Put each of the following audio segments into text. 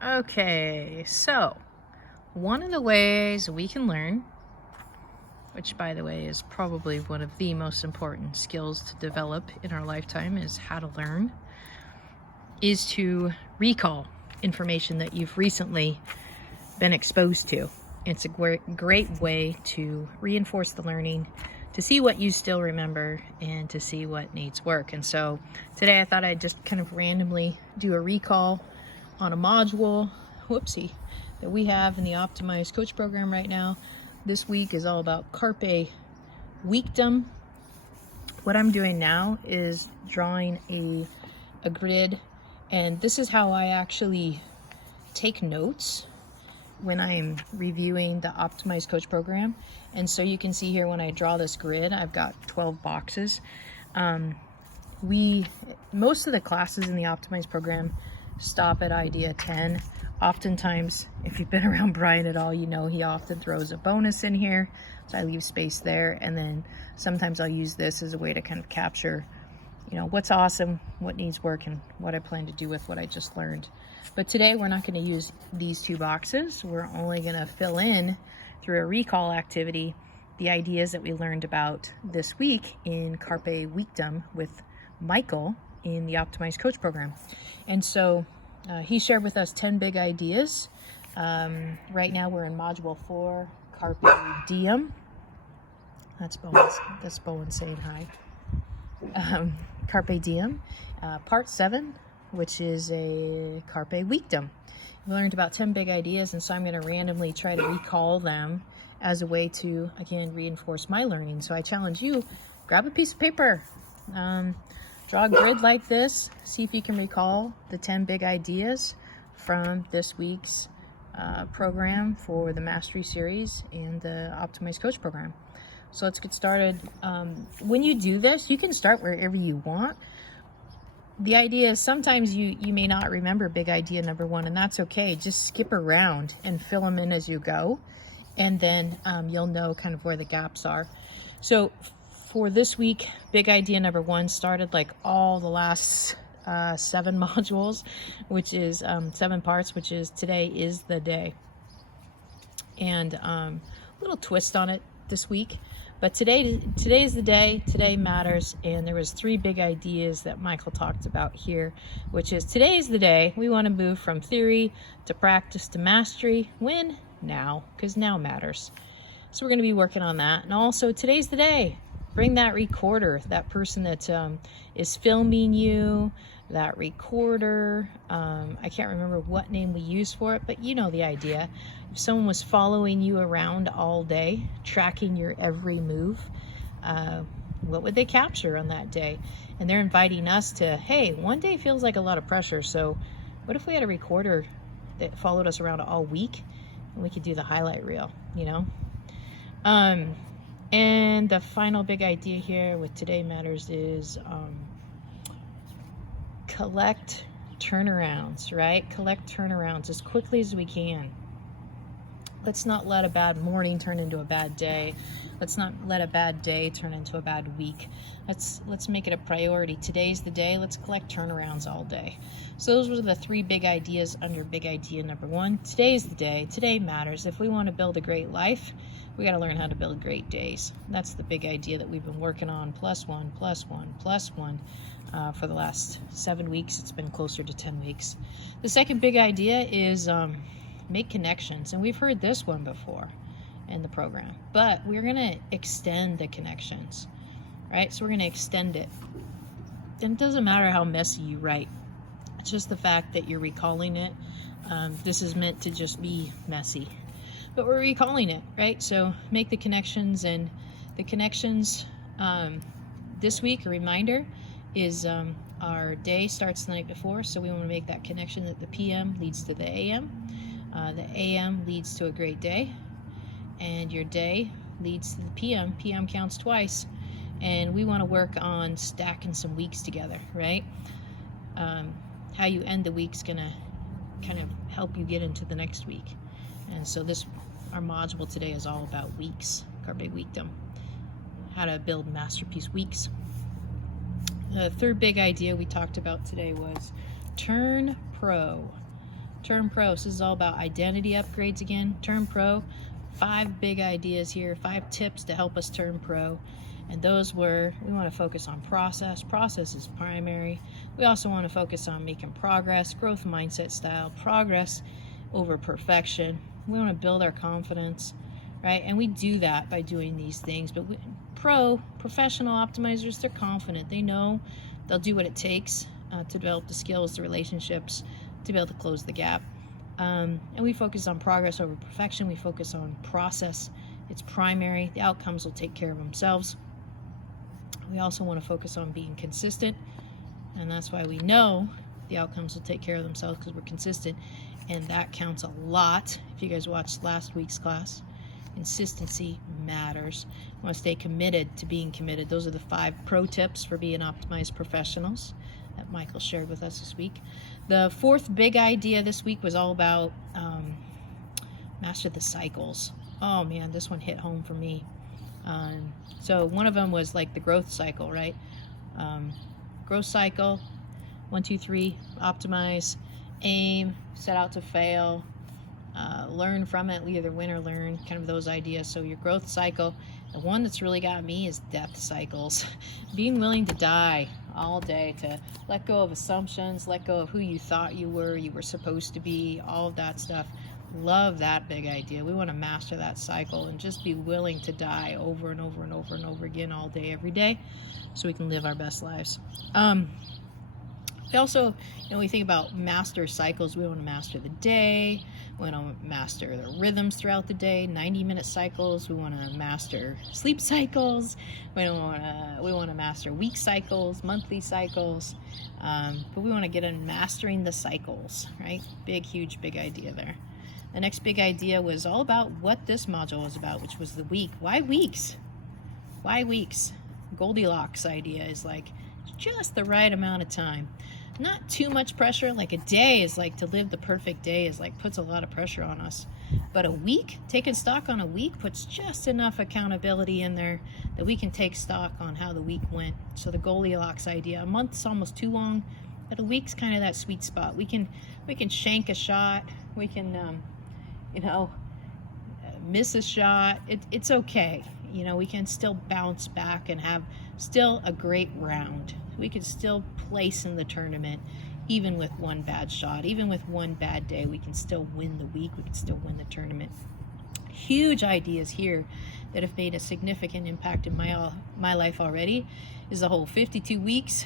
Okay, so one of the ways we can learn, which by the way is probably one of the most important skills to develop in our lifetime, is how to learn, is to recall information that you've recently been exposed to. It's a great way to reinforce the learning, to see what you still remember, and to see what needs work. And so today I thought I'd just kind of randomly do a recall on a module, that we have in the Optimized Coach program right now. This week is all about Carpe Weekdom. What I'm doing now is drawing a grid, and this is how I actually take notes when I'm reviewing the Optimized Coach program. And so you can see here when I draw this grid, I've got 12 boxes. Most of the classes in the Optimized program stop at idea 10. Oftentimes, if you've been around Brian at all, you know he often throws a bonus in here. So I leave space there, and then sometimes I'll use this as a way to kind of capture, what's awesome, what needs work, and what I plan to do with what I just learned. But today we're not going to use these two boxes. We're only going to fill in through a recall activity the ideas that we learned about this week in Carpe Weekdom with Michael in the Optimized Coach program. And so he shared with us 10 big ideas. Right now we're in module 4, Carpe Diem. That's Bowen saying hi. Carpe Diem, part 7, which is a Carpe Weekdom. We learned about 10 big ideas, and so I'm going to randomly try to recall them as a way to, again, reinforce my learning. So I challenge you, grab a piece of paper, draw a grid like this, see if you can recall the 10 big ideas from this week's program for the Mastery Series and the Optimized Coach program. So let's get started. When you do this, you can start wherever you want. The idea is sometimes you may not remember big idea number 1, and that's okay. Just skip around and fill them in as you go, and then you'll know kind of where the gaps are. So for this week, big idea number 1 started like all the last 7 modules, which is 7 parts, which is today is the day. And a little twist on it this week. But today's the day, today matters, and there was 3 big ideas that Michael talked about here, which is today's the day. We want to move from theory to practice to mastery. When? Now, because now matters. So we're going to be working on that. And also today's the day. Bring that recorder, that person that is filming you, that recorder. I can't remember what name we use for it, but you know the idea. If someone was following you around all day, tracking your every move, what would they capture on that day? And they're inviting us to, hey, one day feels like a lot of pressure, so what if we had a recorder that followed us around all week, and we could do the highlight reel, And the final big idea here with Today Matters is collect turnarounds, right? Collect turnarounds as quickly as we can. Let's not let a bad morning turn into a bad day. Let's not let a bad day turn into a bad week. Let's make it a priority. Today's the day. Let's collect turnarounds all day. So those were the 3 big ideas under big idea number 1. Today's the day. Today matters. If we want to build a great life, we got to learn how to build great days. That's the big idea that we've been working on, +1, +1, +1. For the last 7 weeks. It's been closer to 10 weeks. The second big idea is make connections. And we've heard this one before in the program. But we're going to extend the connections, right? So we're going to extend it. And it doesn't matter how messy you write. It's just the fact that you're recalling it. This is meant to just be messy. But we're recalling it, right? So make the connections, and the connections this week, a reminder, is our day starts the night before, so we want to make that connection that the PM leads to the AM. The AM leads to a great day, and your day leads to the PM. PM counts twice, and we want to work on stacking some weeks together, right? How you end the week's going to kind of help you get into the next week. And so our module today is all about weeks, Carpe Weekdom, how to build masterpiece weeks. The third big idea we talked about today was turn pro. Turn Pro. This is all about identity upgrades again. Turn Pro. 5 big ideas here, 5 tips to help us turn pro. And those were, we want to focus on process. Process is primary. We also want to focus on making progress, growth mindset style, progress over perfection. We want to build our confidence, right? And we do that by doing these things. But professional optimizers, they're confident. They know they'll do what it takes to develop the skills, the relationships, to be able to close the gap. And we focus on progress over perfection. We focus on process. It's primary. The outcomes will take care of themselves. We also want to focus on being consistent. And that's why we know the outcomes will take care of themselves, because we're consistent. And that counts a lot. If you guys watched last week's class, consistency matters. You want to stay committed to being committed. Those are the 5 pro tips for being optimized professionals that Michael shared with us this week. The 4th big idea this week was all about master the cycles. Oh man, this one hit home for me. So one of them was like the growth cycle, right? Growth cycle, 1, 2, 3, optimize, aim, set out to fail, learn from it, either win or learn, kind of those ideas. So your growth cycle. The one that's really got me is death cycles. Being willing to die all day, to let go of assumptions, let go of who you thought you were supposed to be, all of that stuff. Love that big idea. We want to master that cycle and just be willing to die over and over and over and over again all day, every day, so we can live our best lives. We also, we think about master cycles. We want to master the day. We want to master the rhythms throughout the day, 90-minute cycles. We want to master sleep cycles. We want to master week cycles, monthly cycles. But we want to get in mastering the cycles, right? Big, huge, big idea there. The next big idea was all about what this module was about, which was the week. Why weeks? Why weeks? Goldilocks idea is like just the right amount of time. Not too much pressure. Like a day is like, to live the perfect day is like, puts a lot of pressure on us. But a week, taking stock on a week, puts just enough accountability in there that we can take stock on how the week went. So the Goldilocks idea, a month's almost too long, but a week's kind of that sweet spot. We can shank a shot. We can, miss a shot. It's okay. We can still bounce back and have still a great round. We can still place in the tournament, even with one bad shot, even with one bad day. We can still win the week. We can still win the tournament. Huge ideas here that have made a significant impact in my life already is the whole 52 weeks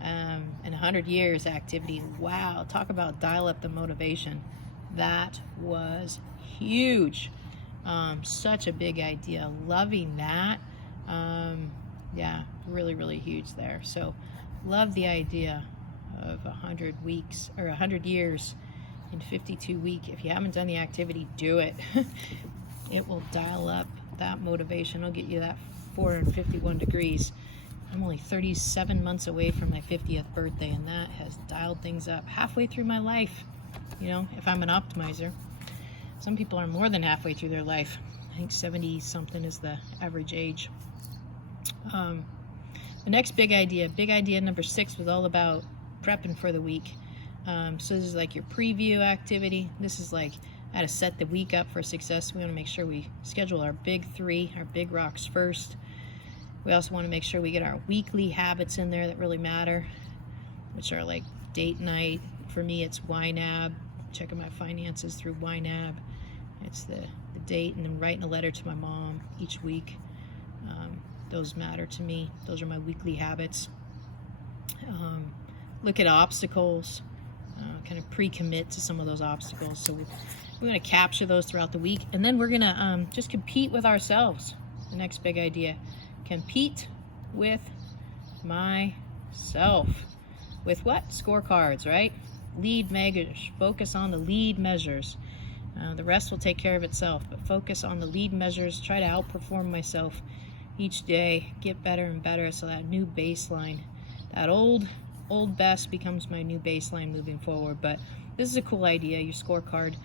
and 100 years activity. Wow, talk about dial up the motivation. That was huge. Such a big idea. Loving that. Yeah, really, really huge there. So love the idea of 100 weeks or 100 years in 52 weeks. If you haven't done the activity, do it. It will dial up that motivation. It'll get you that 451 degrees. I'm only 37 months away from my 50th birthday, and that has dialed things up halfway through my life. If I'm an optimizer. Some people are more than halfway through their life. I think 70 something is the average age. The next big idea number 6 was all about prepping for the week. So this is like your preview activity. This is like how to set the week up for success. We want to make sure we schedule our big 3, our big rocks first. We also want to make sure we get our weekly habits in there that really matter, which are like date night. For me, it's YNAB, checking my finances through YNAB. It's the date, and then writing a letter to my mom each week. Those matter to me. Those are my weekly habits. Look at obstacles, kind of pre-commit to some of those obstacles. So we're going to capture those throughout the week, and then we're going to just compete with ourselves. The next big idea, compete with myself. With what? Scorecards, right? Lead measures. Focus on the lead measures. The rest will take care of itself, but focus on the lead measures. Try to outperform myself each day, get better and better, so that new baseline, that old best becomes my new baseline moving forward. But this is a cool idea, your scorecard.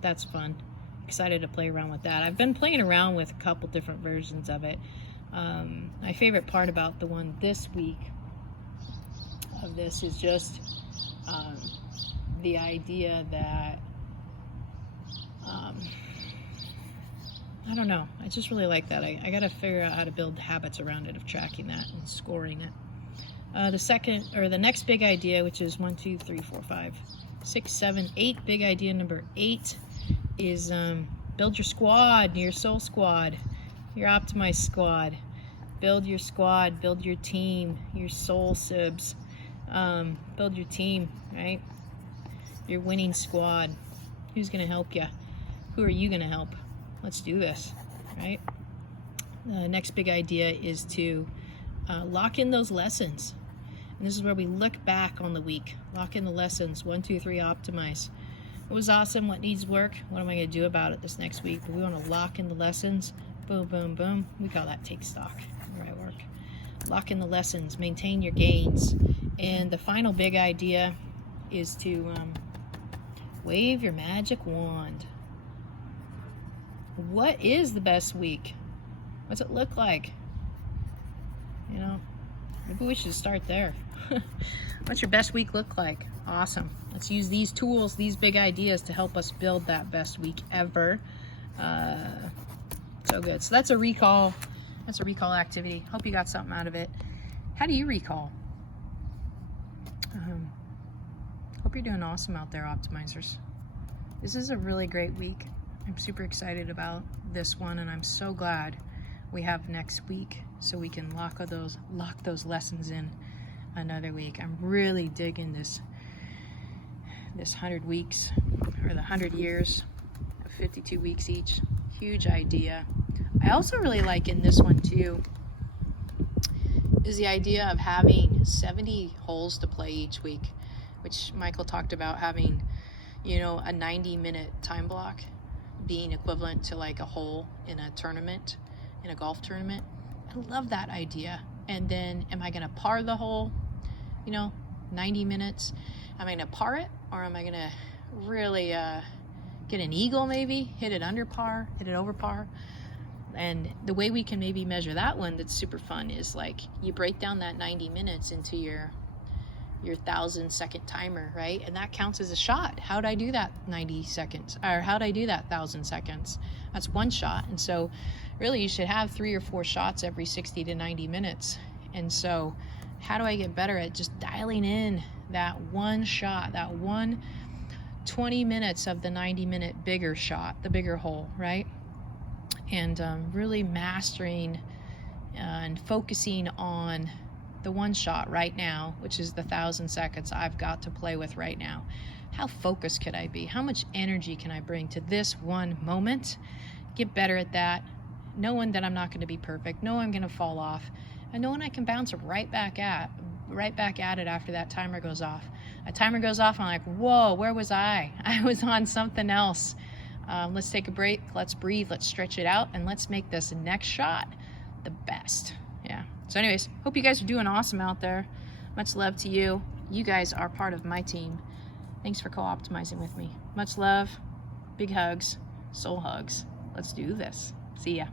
That's fun. Excited to play around with that. I've been playing around with a couple different versions of it. My favorite part about the one this week of this is just the idea that, I don't know. I just really like that. I got to figure out how to build habits around it of tracking that and scoring it. The next big idea, which is 1, 2, 3, 4, 5, 6, 7, 8. Big idea number 8 is build your squad, your soul squad, your optimized squad. Build your squad, build your team, your soul sibs. Build your team, right? Your winning squad. Who's going to help you? Who are you going to help? Let's do this, right? The next big idea is to lock in those lessons. And this is where we look back on the week. Lock in the lessons. 1, 2, 3, optimize. What was awesome? What needs work? What am I going to do about it this next week? But we want to lock in the lessons. Boom, boom, boom. We call that take stock where I work. Lock in the lessons. Maintain your gains. And the final big idea is to wave your magic wand. What is the best week? What's it look like? You know, maybe we should start there. What's your best week look like? Awesome. Let's use these tools, these big ideas to help us build that best week ever. So good. So that's a recall. That's a recall activity. Hope you got something out of it. How do you recall? Hope you're doing awesome out there, optimizers. This is a really great week. I'm super excited about this one, and I'm so glad we have next week so we can lock those lessons in another week. I'm really digging this 100 weeks, or the 100 years, 52 weeks each. Huge idea. I also really like in this one too is the idea of having 70 holes to play each week, which Michael talked about, having, you know, a 90-minute time block being equivalent to like a hole in a tournament, in a golf tournament. I love that idea. And then am I going to par the hole, you know, 90 minutes? Am I going to par it, or am I going to really get an eagle, maybe hit it under par, hit it over par? And the way we can maybe measure that one that's super fun is like you break down that 90 minutes into your 1,000-second timer, right? And that counts as a shot. How'd I do that 90 seconds? Or how'd I do that 1,000 seconds? That's one shot. And so really you should have 3 or 4 shots every 60 to 90 minutes. And so how do I get better at just dialing in that one shot, that one 20 minutes of the 90-minute bigger shot, the bigger hole, right? And really mastering and focusing on the one shot right now, which is the 1,000 seconds I've got to play with right now. How focused could I be? How much energy can I bring to this one moment? Get better at that, knowing that I'm not going to be perfect, knowing I'm going to fall off, and knowing I can bounce right back at it after that timer goes off. A timer goes off, I'm like, whoa, where was I? I was on something else. Let's take a break, let's breathe, let's stretch it out, and let's make this next shot the best. Yeah. So anyways, hope you guys are doing awesome out there. Much love to you. You guys are part of my team. Thanks for co-optimizing with me. Much love, big hugs, soul hugs. Let's do this. See ya.